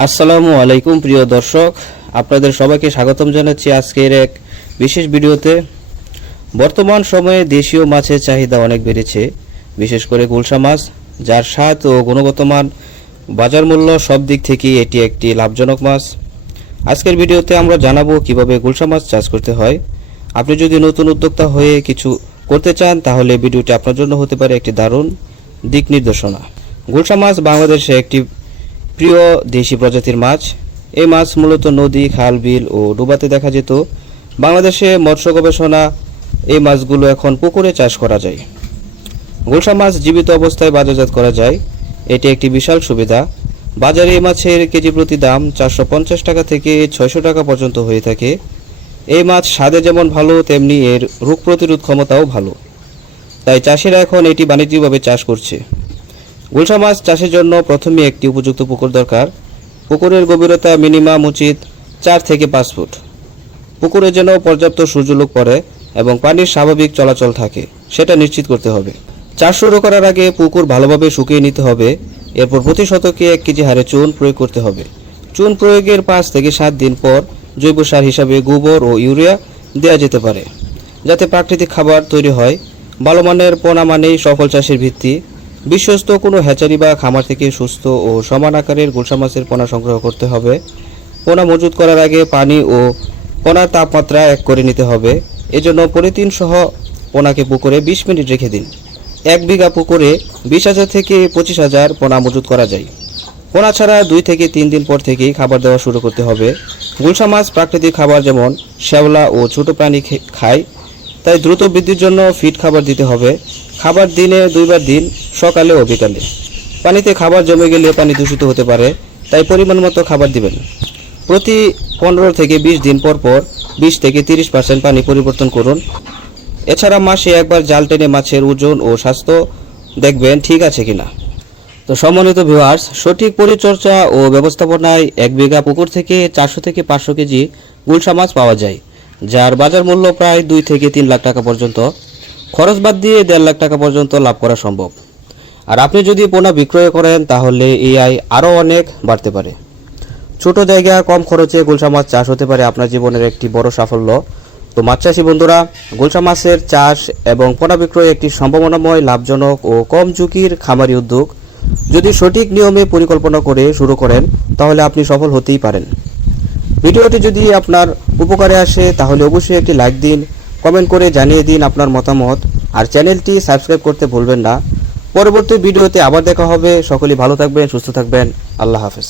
আসসালামু আলাইকুম, প্রিয় দর্শক। আপনাদের সবাইকে স্বাগতম জানাচ্ছি আজকের এক বিশেষ ভিডিওতে। বর্তমান সময়ে দেশীয় মাছের চাহিদা অনেক বেড়েছে, বিশেষ করে গুলশা মাছ, যার স্বাদ ও গুণগত মান, বাজার মূল্য সব দিক থেকেই এটি একটি লাভজনক মাছ। আজকের ভিডিওতে আমরা জানাব কীভাবে গুলশা মাছ চাষ করতে হয়। আপনি যদি নতুন উদ্যোক্তা হয়ে কিছু করতে চান, তাহলে ভিডিওটি আপনার জন্য হতে পারে একটি দারুণ দিক নির্দেশনা। গুলশা মাছ বাংলাদেশে একটি প্রিয় দেশি প্রজাতির মাছ, এই মাছ মূলত নদী, খাল, বিল ও ডুবাতে দেখা যেত। বাংলাদেশে মৎস্য গবেষণা, এই মাছগুলো এখন পুকুরে চাষ করা যায়। গুলশা মাছ জীবিত অবস্থায় বাজারজাত করা যায়। এটি একটি বিশাল সুবিধা। বাজারে এই মাছের কেজি প্রতি দাম চারশো পঞ্চাশ টাকা থেকে ছয়শো টাকা পর্যন্ত হয়ে থাকে। এই মাছ স্বাদে যেমন ভালো, তেমনি এর রোগ প্রতিরোধ ক্ষমতাও ভালো। তাই চাষিরা এখন এটি বাণিজ্যিকভাবে চাষ করছে। গুলশা মাছ চাষের জন্য প্রথমে একটি উপযুক্ত পুকুর দরকার। পুকুরের গভীরতা মিনিমাম উচিত চার থেকে পাঁচ ফুট। পুকুরে যেন পর্যাপ্ত সূর্যলোক পড়ে এবং পানির স্বাভাবিক চলাচল থাকে, সেটা নিশ্চিত করতে হবে। চাষ শুরু করার আগে পুকুর ভালোভাবে শুকিয়ে নিতে হবে। এরপর প্রতি শতকে এক কেজি হারে চুন প্রয়োগ করতে হবে। চুন প্রয়োগের পাঁচ থেকে সাত দিন পর জৈব সার হিসাবে গোবর ও ইউরিয়া দেওয়া যেতে পারে, যাতে প্রাকৃতিক খাবার তৈরি হয়। ভালো মানের পোনা মানেই সফল চাষের ভিত্তি। বিশ্বস্ত কোনো হ্যাচারি বা খামার থেকে সুস্থ ও সমান আকারের গুলশা মাছের পোনা সংগ্রহ করতে হবে। পোনা মজুত করার আগে পানি ও পোনার তাপমাত্রা এক করে নিতে হবে। এজন্য পলিথিন সহ পোনাকে পুকুরে বিশ মিনিট রেখে দিন। এক বিঘা পুকুরে বিশ হাজার থেকে পঁচিশ হাজার পোনা মজুত করা যায়। পোনা ছাড়া দুই থেকে তিন দিন পর থেকেই খাবার দেওয়া শুরু করতে হবে। গুলশা মাছ প্রাকৃতিক খাবার যেমন শ্যাওলা ও ছোট প্রাণী খায়, তাই দ্রুত বৃদ্ধির জন্য ফিট খাবার দিতে হবে। খাবার দিনে দুইবার দিন, সকালে ও বিকালে। পানিতে খাবার জমে গেলে পানি দূষিত হতে পারে, তাই পরিমাণ মতো খাবার দিবেন। প্রতি পনেরো থেকে বিশ দিন পর পর বিশ থেকে তিরিশ পার্সেন্ট পানি পরিবর্তন করুন। এছাড়া মাসে একবার জাল টেনে মাছের ওজন ও স্বাস্থ্য দেখবেন ঠিক আছে কিনা। তো সম্মানিত ভিউয়ার্স, সঠিক পরিচর্যা ও ব্যবস্থাপনায় এক বিঘা পুকুর থেকে চারশো থেকে পাঁচশো কেজি গুলশা মাছ পাওয়া যায়, যার বাজার মূল্য প্রায় দুই থেকে তিন লাখ টাকা পর্যন্ত। খরচ বাদ দিয়ে দেড় লাখ টাকা পর্যন্ত লাভ করা সম্ভব। আর আপনি যদি পোনা বিক্রয় করেন, তাহলে এই আয় আরও অনেক বাড়তে পারে। ছোট জায়গা, কম খরচে গুলশা মাছ চাষ হতে পারে আপনার জীবনের একটি বড় সাফল্য। তো মাছ চাষি বন্ধুরা গুলশা মাছের চাষ এবং পোনা বিক্রয় একটি সম্ভাবনাময়, লাভজনক ও কম ঝুঁকির খামারি উদ্যোগ। যদি সঠিক নিয়মে পরিকল্পনা করে শুরু করেন, তাহলে আপনি সফল হতেই পারেন। ভিডিওটি যদি আপনার উপকারে আসে, তাহলে অবশ্যই একটি লাইক দিন কমেন্ট করে জানিয়ে দিন আপনার মতামত। আর চ্যানেলটি সাবস্ক্রাইব করতে ভুলবেন না। পরবর্তী ভিডিওতে আবার দেখা হবে। সকলেই ভালো থাকবেন, সুস্থ থাকবেন। আল্লাহ হাফেজ।